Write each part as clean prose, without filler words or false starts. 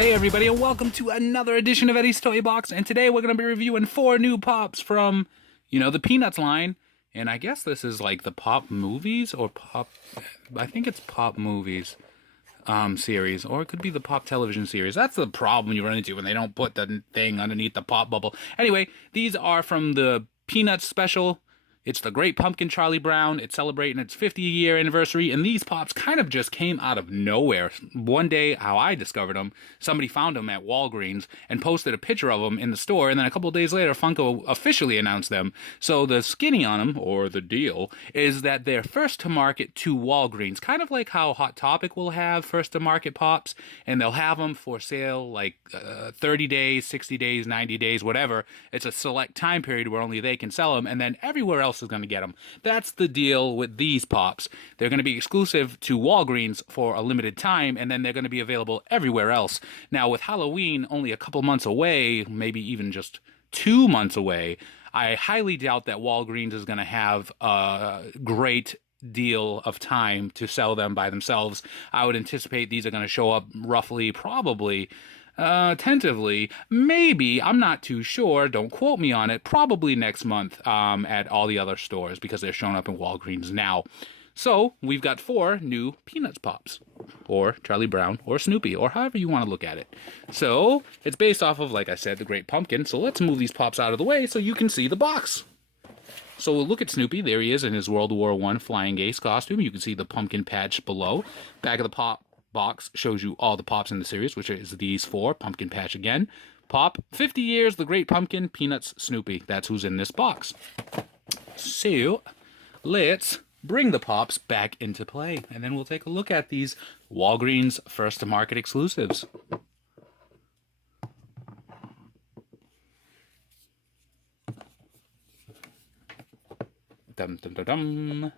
Hey everybody, and welcome to another edition of Eddie's Toy Box. And today we're going to be reviewing 4 new Pops from, the Peanuts line. And I guess this is like the Pop Movies or Pop... I think it's Pop Movies series. Or it could be the Pop Television series. That's the problem you run into when they don't put the thing underneath the Pop bubble. Anyway, these are from the Peanuts special. It's the Great Pumpkin Charlie Brown. It's celebrating its 50-year anniversary, and these Pops kind of just came out of nowhere. One day, how I discovered them, somebody found them at Walgreens and posted a picture of them in the store, and then a couple of days later, Funko officially announced them. So the skinny on them, or the deal, is that they're first to market to Walgreens, kind of like how Hot Topic will have first to market Pops, and they'll have them for sale like 30 days, 60 days, 90 days, whatever. It's a select time period where only they can sell them, and then everywhere else is going to get them. That's the deal with these Pops. They're going to be exclusive to Walgreens for a limited time, and then they're going to be available everywhere else. Now, with Halloween only a couple months away, maybe even just 2 months away, I highly doubt that Walgreens is going to have a great deal of time to sell them by themselves. I would anticipate these are going to show up roughly, probably, tentatively, maybe, I'm not too sure, don't quote me on it, probably next month at all the other stores because they're showing up in Walgreens now. So, we've got 4 new Peanuts Pops, or Charlie Brown, or Snoopy, or however you want to look at it. So, it's based off of, like I said, the Great Pumpkin, so let's move these Pops out of the way so you can see the box. So we'll look at Snoopy. There he is in his World War I flying ace costume. You can see the pumpkin patch below. Back of the Pop box shows you all the Pops in the series, which is these 4. Pumpkin patch again. Pop, 50 years, the Great Pumpkin, Peanuts, Snoopy. That's who's in this box. So, let's bring the Pops back into play. And then we'll take a look at these Walgreens first-to-market exclusives. Dum, dum, dum, dum.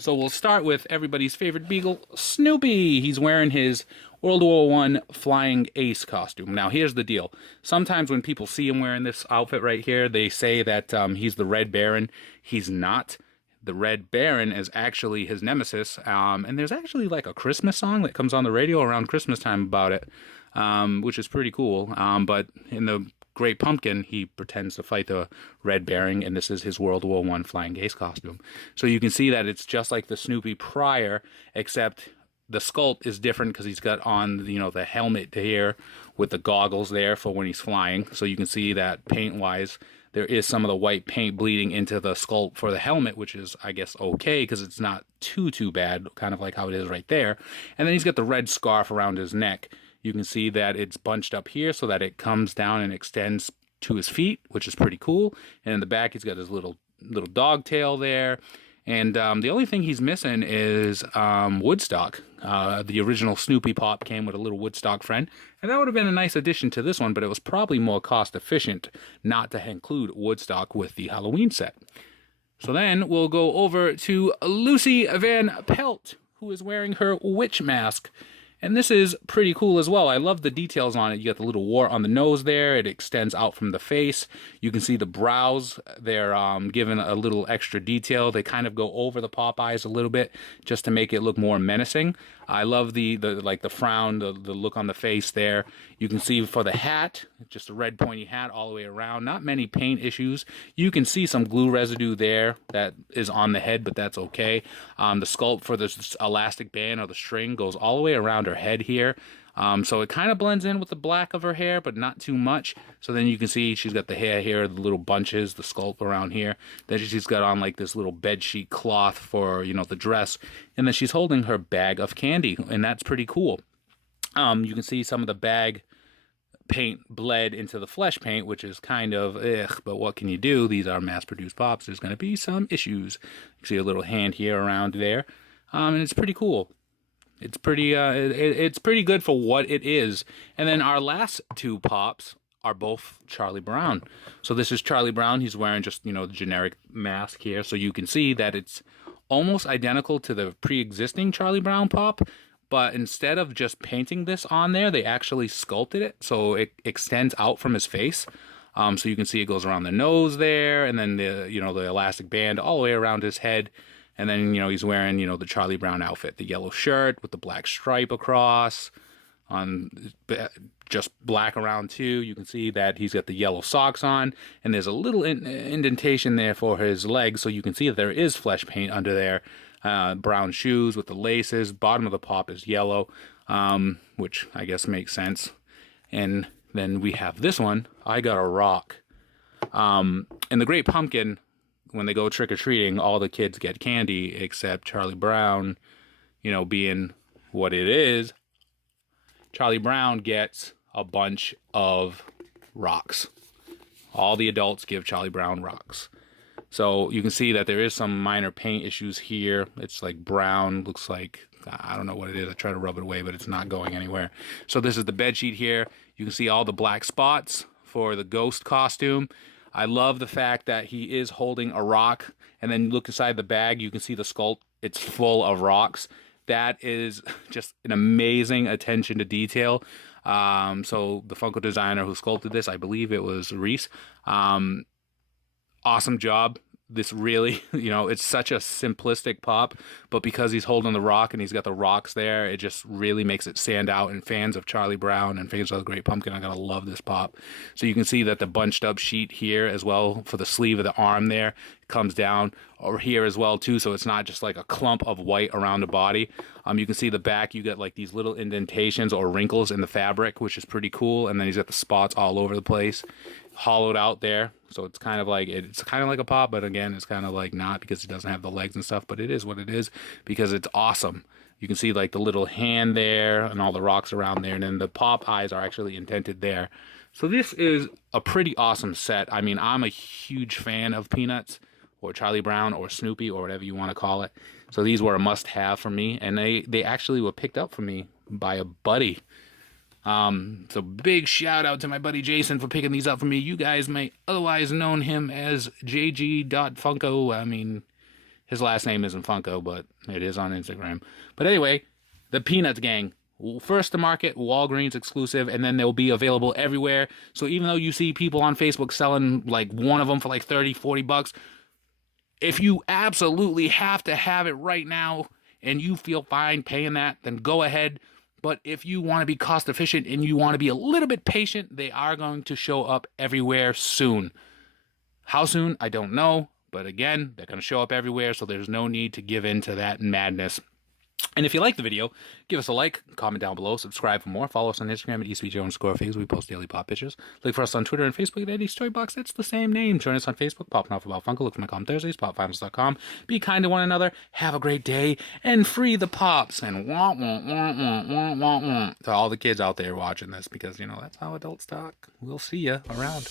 So we'll start with everybody's favorite beagle, Snoopy. He's wearing his World War I flying ace costume. Now, here's the deal. Sometimes when people see him wearing this outfit right here, they say that he's the Red Baron. He's not. The Red Baron is actually his nemesis. And there's actually like a Christmas song that comes on the radio around Christmas time about it, which is pretty cool. But in the Great Pumpkin, he pretends to fight the Red Baron, and this is his World War I flying ace costume. So you can see that it's just like the Snoopy prior, except the sculpt is different because he's got on, the helmet here with the goggles there for when he's flying. So you can see that paint-wise, there is some of the white paint bleeding into the sculpt for the helmet, which is, I guess, okay because it's not too bad, kind of like how it is right there. And then he's got the red scarf around his neck. You can see that it's bunched up here so that it comes down and extends to his feet, which is pretty cool. And in the back, he's got his little dog tail there. And the only thing he's missing is Woodstock. The original Snoopy Pop came with a little Woodstock friend. And that would have been a nice addition to this one, but it was probably more cost efficient not to include Woodstock with the Halloween set. So then we'll go over to Lucy Van Pelt, who is wearing her witch mask. And this is pretty cool as well. I love the details on it. You got the little wart on the nose there. It extends out from the face. You can see the brows. They're given a little extra detail. They kind of go over the pop eyes a little bit just to make it look more menacing. I love the frown, the look on the face there. You can see for the hat, just a red pointy hat all the way around. Not many paint issues. You can see some glue residue there that is on the head, but that's okay. The sculpt for this elastic band or the string goes all the way around her head here. So it kind of blends in with the black of her hair, but not too much. So then you can see she's got the hair here, the little bunches, the sculpt around here. Then she's got on like this little bed sheet cloth for, the dress. And then she's holding her bag of candy, and that's pretty cool. You can see some of the bag paint bled into the flesh paint, which is kind of but what can you do? These are mass-produced Pops. There's going to be some issues. You can see a little hand here around there, and it's pretty cool. It's pretty good for what it is. And then our last 2 Pops are both Charlie Brown. So this is Charlie Brown. He's wearing just, the generic mask here. So you can see that it's almost identical to the pre-existing Charlie Brown Pop. But instead of just painting this on there, they actually sculpted it. So it extends out from his face. So you can see it goes around the nose there. And then the elastic band all the way around his head. And then, he's wearing, the Charlie Brown outfit, the yellow shirt with the black stripe across. on just black around too. You can see that he's got the yellow socks on, and there's a little indentation there for his legs, so you can see that there is flesh paint under there. Brown shoes with the laces. Bottom of the pop is yellow, which I guess makes sense. And then we have this one. I got a rock. In the Great Pumpkin, when they go trick-or-treating, all the kids get candy except Charlie Brown, you know, being what it is. Charlie Brown gets a bunch of rocks. All the adults give Charlie Brown rocks. So you can see that there is some minor paint issues here. It's like brown, looks like, I don't know what it is. I try to rub it away, but it's not going anywhere. So this is the bed sheet here. You can see all the black spots for the ghost costume. I love the fact that he is holding a rock, and then look inside the bag, you can see the sculpt. It's full of rocks. That is just an amazing attention to detail. So the Funko designer who sculpted this, I believe it was Reese. Awesome job. This really, you know, it's such a simplistic pop, but because he's holding the rock and he's got the rocks there, it just really makes it stand out. And fans of Charlie Brown and fans of the Great Pumpkin are going to love this pop. So you can see that the bunched up sheet here as well for the sleeve of the arm there comes down over here as well too, so it's not just like a clump of white around the body. You can see the back, you get like these little indentations or wrinkles in the fabric, which is pretty cool, and then he's got the spots all over the place, hollowed out there. So it's kind of like a pop, but again, it's kind of like not, because he doesn't have the legs and stuff, but it is what it is because it's awesome. You can see like the little hand there and all the rocks around there, and then the pop eyes are actually indented there. So this is a pretty awesome set. I mean, I'm a huge fan of Peanuts or Charlie Brown or Snoopy or whatever you want to call it. So these were a must-have for me, and they actually were picked up for me by a buddy. So big shout out to my buddy Jason for picking these up for me. You guys may otherwise known him as JG.Funko. I mean, his last name isn't Funko, but it is on Instagram. But anyway, the Peanuts gang. First to market, Walgreens exclusive, and then they'll be available everywhere. So even though you see people on Facebook selling like one of them for like 30, 40 bucks, if you absolutely have to have it right now and you feel fine paying that, then go ahead. But if you want to be cost efficient and you want to be a little bit patient, they are going to show up everywhere soon. How soon? I don't know. But again, they're going to show up everywhere, so there's no need to give in to that madness. And if you like the video, give us a like, comment down below, subscribe for more, follow us on Instagram at ESPJ_Figs. We post daily pop pictures. Look for us on Twitter and Facebook at EddiesToyBox. It's the same name. Join us on Facebook, Popping Off About Funko. Look for my column Thursdays, popfinals.com. Be kind to one another, have a great day, and free the pops. And wah, wah, wah, wah, wah, wah, wah. To all the kids out there watching this, because, you know, that's how adults talk. We'll see you around.